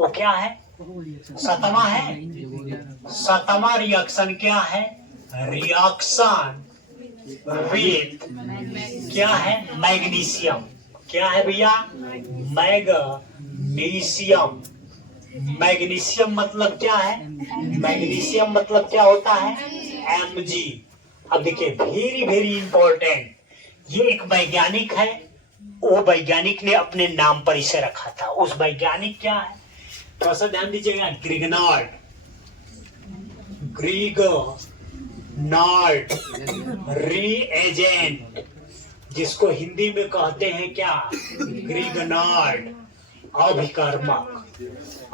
वो क्या है? सतमा है। सतमा रिएक्शन क्या है? रिएक्शन विथ क्या है? मैग्नीशियम। क्या है भैया? मैग्नीशियम। मैग्नीशियम मतलब क्या है? मैग्नीशियम मतलब क्या होता है? Mg। अब देखिए वेरी वेरी इंपॉर्टेंट, ये एक वैज्ञानिक है, वो वैज्ञानिक ने अपने नाम पर इसे रखा था। उस वैज्ञानिक क्या है? थोड़ा सा ध्यान दीजिएगा। ग्रिगनार्ड। ग्रिगनार्ड रिएजेंट, जिसको हिंदी में कहते हैं क्या? ग्रिगनार्ड अभिकर्मक।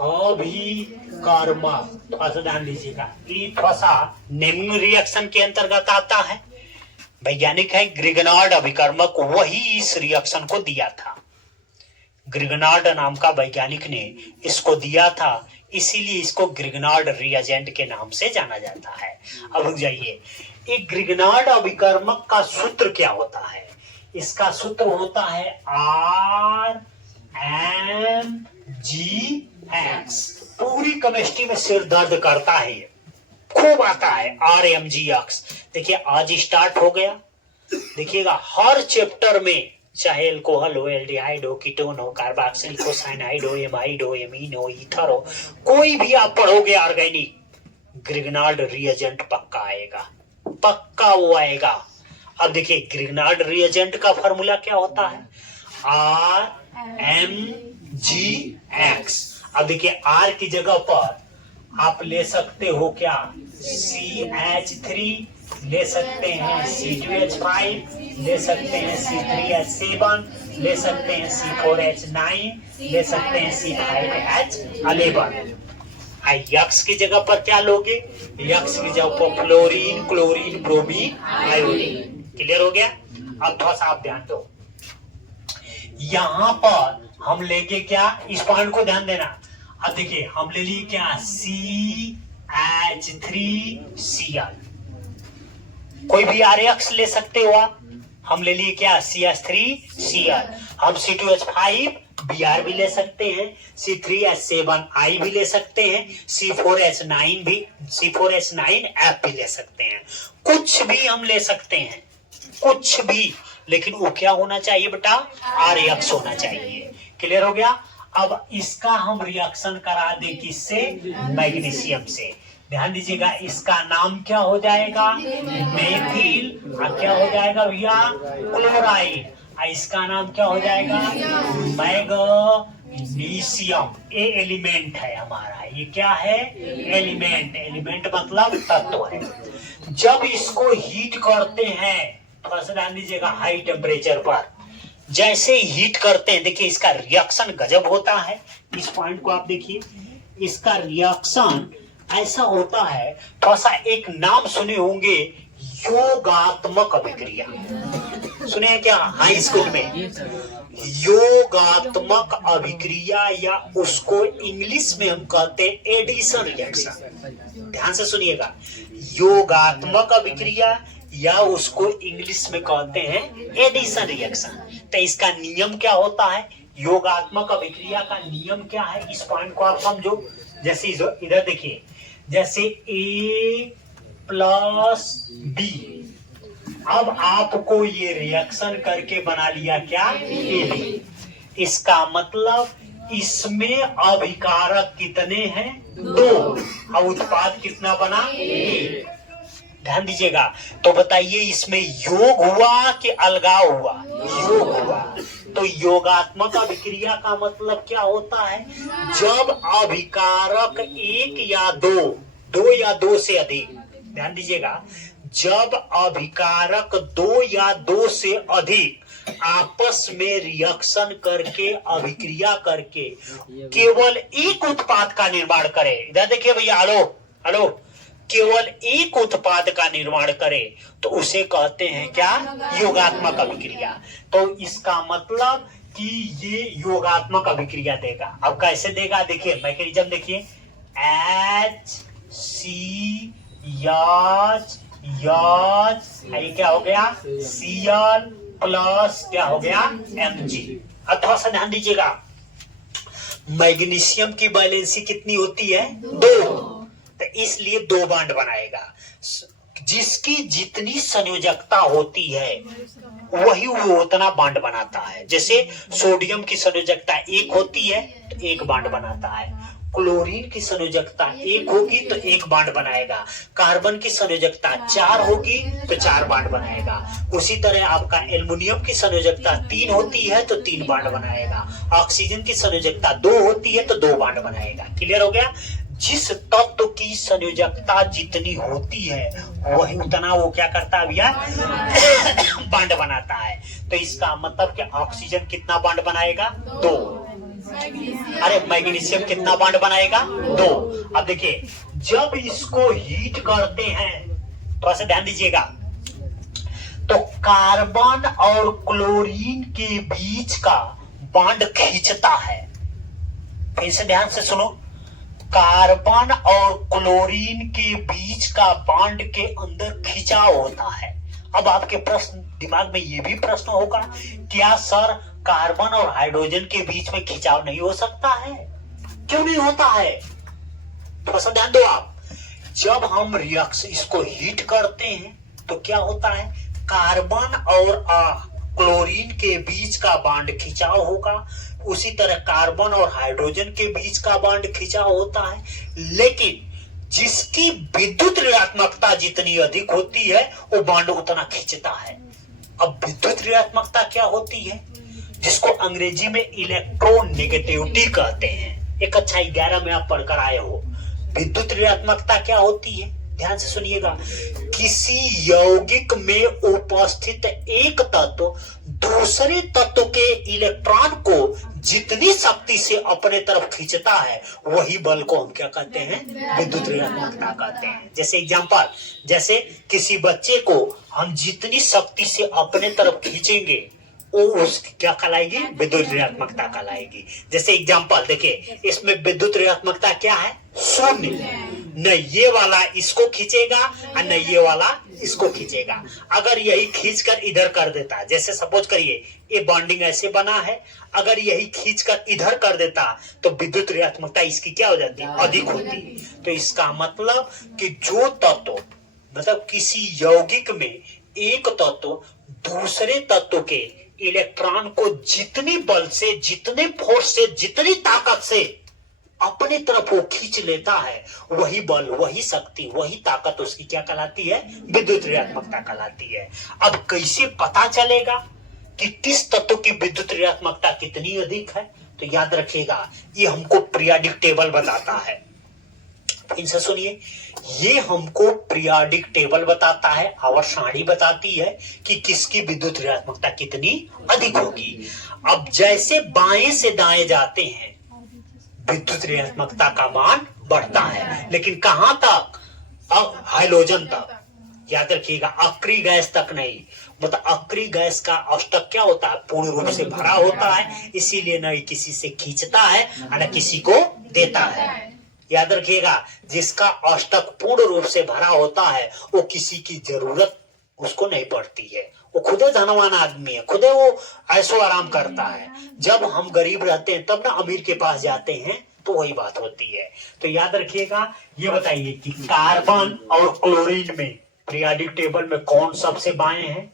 अभिकर्मक थोड़ा सा ध्यान दीजिएगा, ये थोड़ा सा नेमिंग रिएक्शन के अंतर्गत आता है। वैज्ञानिक है ग्रिगनार्ड अभिकर्मक, वही इस रिएक्शन को दिया था। ग्रिगनार्ड नाम का वैज्ञानिक ने इसको दिया था, इसीलिए इसको ग्रिगनार्ड रिएजेंट के नाम से जाना जाता है। अब रुक जाइए, एक ग्रिगनार्ड अभिकर्मक का सूत्र क्या होता है? इसका सूत्र होता है RMGX। पूरी केमिस्ट्री में सिर दर्द करता है, खूब आता है RMGX। देखिए आज स्टार्ट हो गया, देखिएगा हर चैप्टर में, चाहे अल्कोहल हो, एल्डिहाइड हो, कीटोन हो, कार्बोक्सिलिक हो, साइनाइड हो, एमाइड हो, एमीन हो, ईथर हो, कोई भी आप पढ़ोगे ऑर्गेनिक, ग्रिगनार्ड रिएजेंट पक्का आएगा, पक्का वो आएगा। अब देखिए ग्रिगनार्ड रिएजेंट का फॉर्मूला क्या होता है? RMGX। अब देखिए R की जगह पर आप ले सकते हो क्या? CH3, ले सकते हैं C2H5, ले सकते हैं C3H7, ले सकते हैं C4H9, ले सकते हैं C5H11। यक्स की जगह पर क्या लोगे? यक्स की जगह पर fluorine, chlorine, bromine, iodine. Clear हो गया? अब थोड़ा सा आप ध्यान दो, यहां पर हम लेंगे क्या? इस पॉइंट को ध्यान देना। अब देखिए हम ले लिए क्या? CH3Cl। कोई भी RX ले सकते हो आप। हम ले लिए क्या? CH3Cl। हम C2H5 Br भी ले सकते हैं, C3H7I भी ले सकते हैं, C4H9 F भी ले सकते हैं। कुछ भी हम ले सकते हैं, कुछ भी, लेकिन वो क्या होना चाहिए बेटा? RX होना चाहिए। क्लियर हो गया? अब इसका हम रिएक्शन करा दे किससे? मैग्नीशियम से। ध्यान दीजिएगा, इसका नाम क्या हो जाएगा? मेथिल। क्या हो जाएगा भैया? क्लोराइड। इसका नाम क्या हो जाएगा? मैग्नीशियम। ये एलिमेंट है हमारा, ये क्या है? एलिमेंट। एलिमेंट मतलब तत्व है। जब इसको हीट करते हैं, थोड़ा सा ध्यान दीजिएगा, हाई टेम्परेचर पर जैसे हीट करते हैं, देखिए इसका रिएक्शन गजब होता है। इस पॉइंट को आप देखिए, इसका रिएक्शन ऐसा होता है, थोड़ा सा एक नाम सुने होंगे, योगात्मक अभिक्रिया। सुने हैं क्या हाई स्कूल में? योगात्मक अभिक्रिया, या उसको इंग्लिश में हम कहते हैं एडिशन रिएक्शन। ध्यान से सुनिएगा, योगात्मक अभिक्रिया या उसको इंग्लिश में कहते हैं एडिशन रिएक्शन। तो इसका नियम क्या होता है? योगात्मक अभिक्रिया का नियम क्या है? इस पॉइंट को आप समझो। जैसे इधर देखिए, जैसे A + B, अब आपको ये रिएक्शन करके बना लिया क्या? AB। इसका मतलब इसमें अभिकारक कितने हैं? 2, और उत्पाद कितना बना? 1। ध्यान दीजिएगा। तो बताइए इसमें योग हुआ कि अलगाव हुआ? योग हुआ। तो योगात्मक अभिक्रिया का मतलब क्या होता है? जब अभिकारक 1 या 2 या 2 से अधिक, ध्यान दीजिएगा, जब अभिकारक 2 या 2 से अधिक आपस में रिएक्शन करके, अभिक्रिया करके केवल एक उत्पाद का निर्माण करे। इधर देखिए भैया, हेलो, केवल एक उत्पाद का निर्माण करे तो उसे कहते हैं क्या? योगात्मक अभिक्रिया। तो इसका मतलब कि ये योगात्मक अभिक्रिया देगा। अब कैसे देगा? देखिए मैकेनिज्म देखिए, HCH, ये क्या हो गया? Cl+ क्या हो गया? Mg। अब थोड़ा सा ध्यान दीजिएगा, मैग्नीशियम की वैलेंसी कितनी होती है? 2। तो इसलिए 2 बॉन्ड बनाएगा। जिसकी जितनी संयोजकता होती है वही वो उतना बॉन्ड बनाता है। जैसे सोडियम की संयोजकता 1 होती है तो 1 बॉन्ड बनाता है। क्लोरीन की संयोजकता 1 होगी तो 1 बॉन्ड बनाएगा। कार्बन की संयोजकता 4 होगी तो 4 बॉन्ड बनाएगा। उसी तरह आपका एल्युमिनियम की संयोजकता 3 होती है तो 3 बॉन्ड बनाएगा। ऑक्सीजन की संयोजकता 2 होती है तो 2 बॉन्ड बनाएगा। क्लियर हो गया? जिस तत्व की संयोजकता जितनी होती है वही उतना वो क्या करता है भैया? बॉन्ड बनाता है। तो इसका मतलब कि ऑक्सीजन कितना बॉन्ड बनाएगा? 2। अरे मैग्नीशियम कितना बॉन्ड बनाएगा? 2। अब देखिए जब इसको हीट करते हैं, थोड़ा सा ध्यान दीजिएगा, तो कार्बन और क्लोरीन के बीच का बॉन्ड खींचता है। फिर से ध्यान से सुनो, कार्बन और क्लोरीन के बीच का बॉन्ड के अंदर खिंचाव होता है। अब आपके प्रश्न दिमाग में ये भी प्रश्न होगा, क्या सर कार्बन और हाइड्रोजन के बीच में खिंचाव नहीं हो सकता है? क्यों नहीं होता है? थोड़ा सा ध्यान दो आप। जब हम रिएक्शन इसको हीट करते हैं तो क्या होता है, कार्बन और क्लोरीन के बीच का बॉन्ड खिंचाव होगा। उसी तरह कार्बन और हाइड्रोजन के बीच का बॉन्ड खिंचाव होता है। लेकिन जिसकी विद्युत ऋणात्मकता जितनी अधिक होती है वो बॉन्ड उतना खींचता है। अब विद्युत ऋणात्मकता क्या होती है? जिसको अंग्रेजी में इलेक्ट्रोनेगेटिविटी कहते हैं। एक अच्छा 11 में आप पढ़कर आए हो। विद्युत ऋणात्मकता क्या होती है? ध्यान से सुनिएगा। किसी यौगिक में उपस्थित एक तत्व दूसरे तत्व के इलेक्ट्रॉन को जितनी शक्ति से अपने तरफ खींचता है वही बल को हम क्या कहते हैं? विद्युत ऋणात्मकता कहते हैं। जैसे एग्जांपल, जैसे किसी बच्चे को हम जितनी शक्ति से अपने तरफ खींचेंगे वो उसकी क्या कहलाएगी? विद्युत ऋणात्मकता कहलाएगी। जैसे एग्जांपल देखिए, इसमें विद्युत ऋणात्मकता क्या है? 0। न ये वाला इसको खींचेगा और न ये वाला इसको खींचेगा। अगर यही खींचकर इधर कर देता, जैसे सपोज करिए ये बॉन्डिंग ऐसे बना है, अगर यही खींचकर इधर कर देता तो विद्युत ऋणात्मकता इसकी क्या हो जाती? अधिक होती। तो इसका मतलब कि जो तत्व, मतलब किसी यौगिक में एक तत्व दूसरे तत्व के इलेक्ट्रॉन को जितनी बल से, जितने फोर्स से, जितनी ताकत से अपने तरफ वो खींच लेता है वही बल, वही शक्ति, वही ताकत उसकी क्या कहलाती है? विद्युत ऋणात्मकता कहलाती है। अब कैसे पता चलेगा कि किस तत्व की विद्युत ऋणात्मकता कितनी अधिक है? तो याद रखिएगा, ये हमको पीरियोडिक टेबल बताता है। इनसे सुनिए, ये हमको पीरियोडिक टेबल बताता है, आवर्त सारणी बताती है कि किसकी विद्युत ऋणात्मकता कितनी अधिक होगी। अब जैसे बाएं से दाएं जाते हैं विद्युत ऋणात्मकता का मान बढ़ता है, लेकिन कहां तक? अब हाइड्रोजन तक। याद रखिएगा, अक्रिय गैस तक नहीं। मतलब अक्रिय गैस का अष्टक क्या होता है? पूर्ण रूप से भरा होता है, इसीलिए न किसी से खींचता है और न किसी को देता है। याद रखिएगा, जिसका अष्टक पूर्ण रूप से भरा होता है वो किसी की जरूरत उसको नहीं पड़ती है। वो खुदे धनवान आदमी है, खुदे वो ऐसो आराम करता है। जब हम गरीब रहते हैं तब ना अमीर के पास जाते हैं, तो वही बात होती है। तो याद रखिएगा, ये बताइए कि कार्बन और क्लोरीन में पीरियोडिक टेबल में कौन सबसे बाएं है?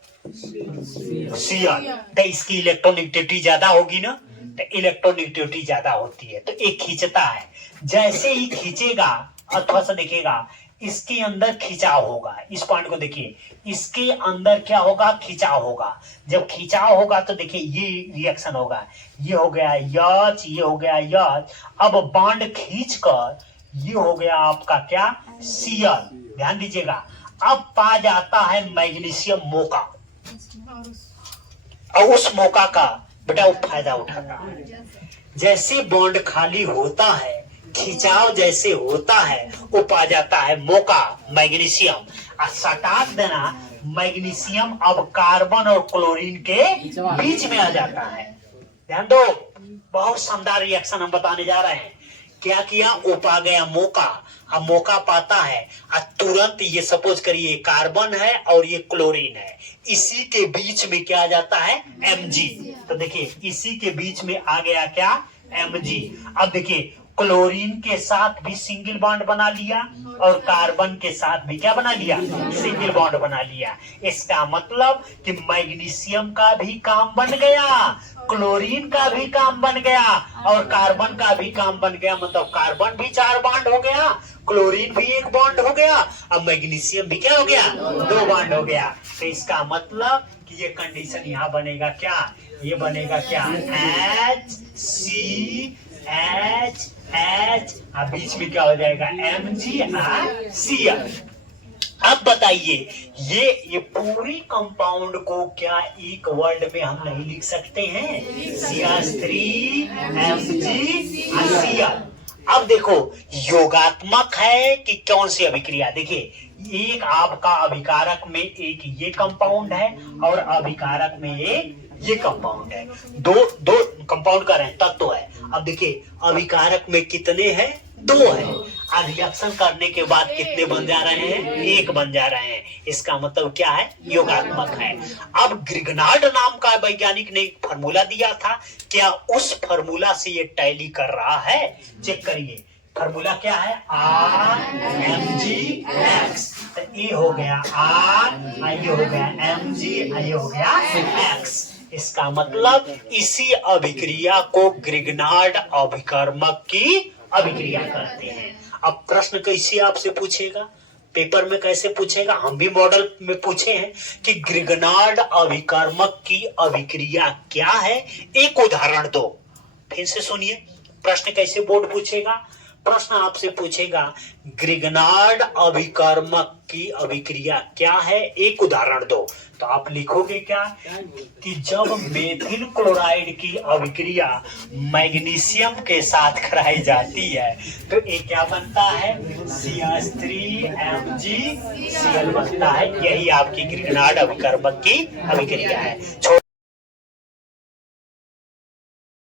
Cl। तो इसकी इलेक्ट्रोनेगेटिविटी ज्यादा होगी ना, तो इलेक्ट्रोनेगेटिविटी ज्यादा होती है तो एक खींचता है। जैसे ही खींचेगा, अथवा से देखिएगा, इसके अंदर खिंचाव होगा। इस पॉइंट को देखिए, इसके अंदर क्या होगा? खिंचाव होगा। जब खिंचाव होगा तो देखिए ये रिएक्शन होगा, ये हो गया यच, ये हो गया यच। अब बॉन्ड खींचकर ये हो गया आपका क्या? Cl। ध्यान दीजिएगा, अब पा जाता है मैग्नीशियम मौका, और उस मौका का बेटा वो फायदा उठाता है। जैसे बॉन्ड खाली होता है, खिंचाव जैसे होता है, वो पा जाता है मौका मैग्नीशियम, और सटाक देना मैग्नीशियम अब कार्बन और क्लोरीन के बीच में आ जाता है। ध्यान दो, बहुत शानदार रिएक्शन हम बताने जा रहे हैं। क्या किया? वो पा गया मौका, अब मौका पाता है और तुरंत ये सपोज करिए कार्बन है और ये क्लोरीन है, इसी के बीच में क्या आ जाता है? Mg। तो देखिए इसी के बीच में आ गया क्या? Mg। अब देखिए क्लोरीन के साथ भी सिंगल बॉन्ड बना लिया और कार्बन के साथ भी क्या बना लिया, सिंगल बॉन्ड बना लिया। इसका मतलब कि मैग्नीशियम का भी काम बन गया, क्लोरीन का भी काम बन गया और कार्बन का भी काम बन गया। मतलब कार्बन भी 4 बॉन्ड हो गया, क्लोरीन भी 1 बॉन्ड हो गया, अब मैग्नीशियम भी क्या हो गया, 2 बॉन्ड हो गया। तो इसका मतलब कि ये कंडीशन यहाँ बनेगा क्या, ये बनेगा क्या, HCH H, अब बीच में क्या हो जाएगा, MgCl। अब बताइए ये पूरी कंपाउंड को क्या एक वर्ड में हम नहीं लिख सकते हैं, CH3MgCl। अब देखो योगात्मक है कि कौन सी अभिक्रिया, देखिए एक आपका अभिकारक में एक ये कंपाउंड है और अभिकारक में एक ये कंपाउंड है, दो कंपाउंड का तत्व है। अब देखिए अभिकारक में कितने हैं, 2 है, और रिएक्शन करने के बाद कितने बन जा रहे हैं, 1 बन जा रहे हैं। इसका मतलब क्या है, योगात्मक है। अब ग्रिगनार्ड नाम का वैज्ञानिक ने फार्मूला दिया था, क्या उस फार्मूला से ये टैली कर रहा है, चेक करिए। फार्मूला क्या है, RMgX, तो ये हो गया R, ये हो गया Mg, ये हो गया X। इसका मतलब इसी अभिक्रिया को ग्रिगनार्ड अभिकर्मक की अभिक्रिया कहते हैं। अब प्रश्न कैसे आपसे पूछेगा, पेपर में कैसे पूछेगा, हम भी मॉडल में पूछे हैं कि ग्रिगनार्ड अभिकर्मक की अभिक्रिया क्या है, एक उदाहरण दो। फिर से सुनिए प्रश्न कैसे बोर्ड पूछेगा। प्रश्न आपसे पूछेगा ग्रिगनार्ड अभिकर्मक की अभिक्रिया क्या है, एक उदाहरण दो। तो आप लिखोगे क्या कि जब मेथिल क्लोराइड की अभिक्रिया मैग्नीशियम के साथ कराई जाती है तो ये क्या बनता है, CH3MgCl बनता है। यही आपकी ग्रिगनार्ड अभिकर्मक की अभिक्रिया है।